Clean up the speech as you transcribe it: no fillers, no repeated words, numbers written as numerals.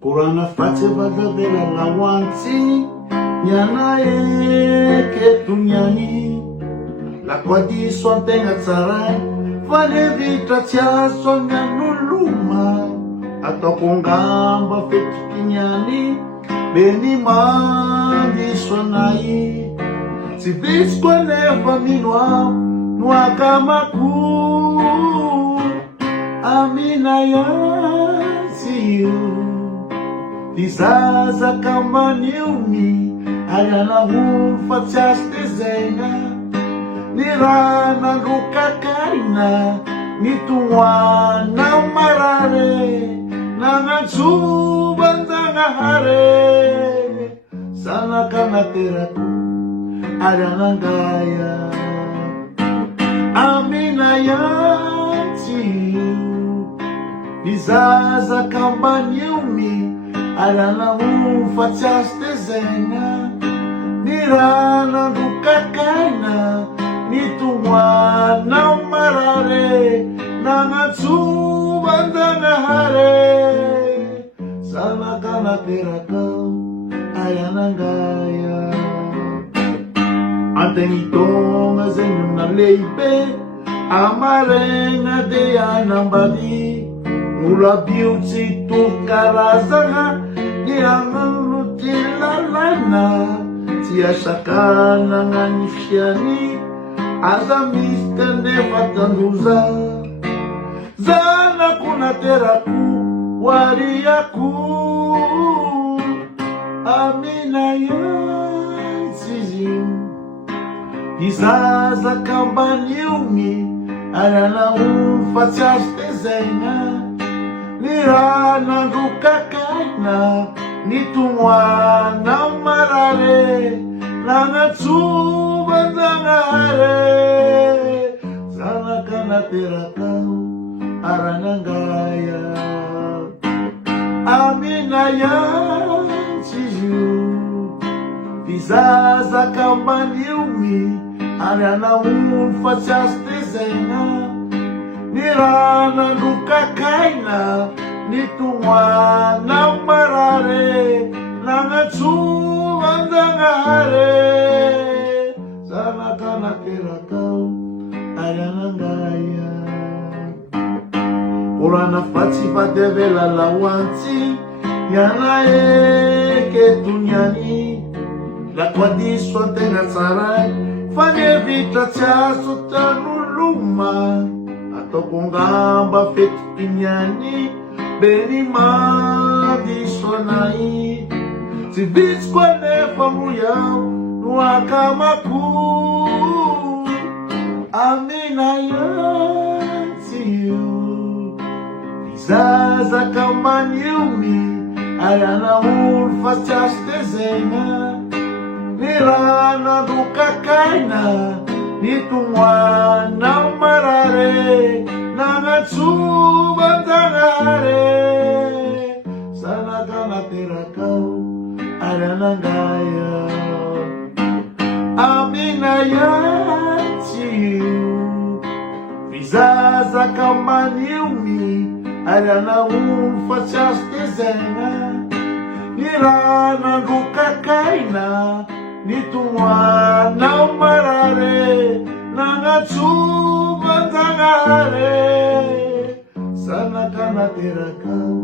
Kurana face vada della lawanzi Nyana ke tunyani La kwa di swante nga tsarai Vale vitra tia sonya nuluma Ato kongamba fetu kinyani Beni mandi swanai Si vis kwa nefa minwa Nwa kamaku Amina ya see you Dizaza kama niumi Ayana hulfa tias desenha Nirana luka kaina Nituwana marare Nangatsuban hare Sana kana teraku Ayana gaya Amina yanti Dizaza kama niumi Alana facias desenha Nirana dukakaina Nitumwana marare Nangatsubandana hare Sana kana terakau Ayana gaya Antengitonga zenuna leibe Amarena de anambadi Mula beauty tu karazana Nirangan tilalana Tia sakana nga nifyani Azamista nefatanduza Zana kuna teraku Wariyaku Amina yansizi Dizaza kambaniumi Ayana facias desenha Nirana dukakaina Nitumwana marare Nangatsubandana hare Sana kana terakau Aranangaya Amina yansizu Dizaza kambaniumi Ayana facias desenha Nirana dukakaina Nitumwana marare Nangatsubandana hare Sana kana terakau Ayana gaya Kurana fatsi padevela lawanzi Yana ke tunyani La kwa di swante nga tsarai Fanye vitra tia sotanuluma Ato kongamba fetu kinyani Beni madi sonai Si vis kwa nefa muyau Nwa kamaku Amina yansi you Dizaza kama niumi Ayana facias desenha Nirana dukakaina Nitumwana marare Nangatsubandana hare Sana kana terakau Ayana gaya Amina yanti Vizaza kama niumi Ayana facias desenha Nirana dukakaina Nitumwana marare Nangatsubandana hare Sana kana terakau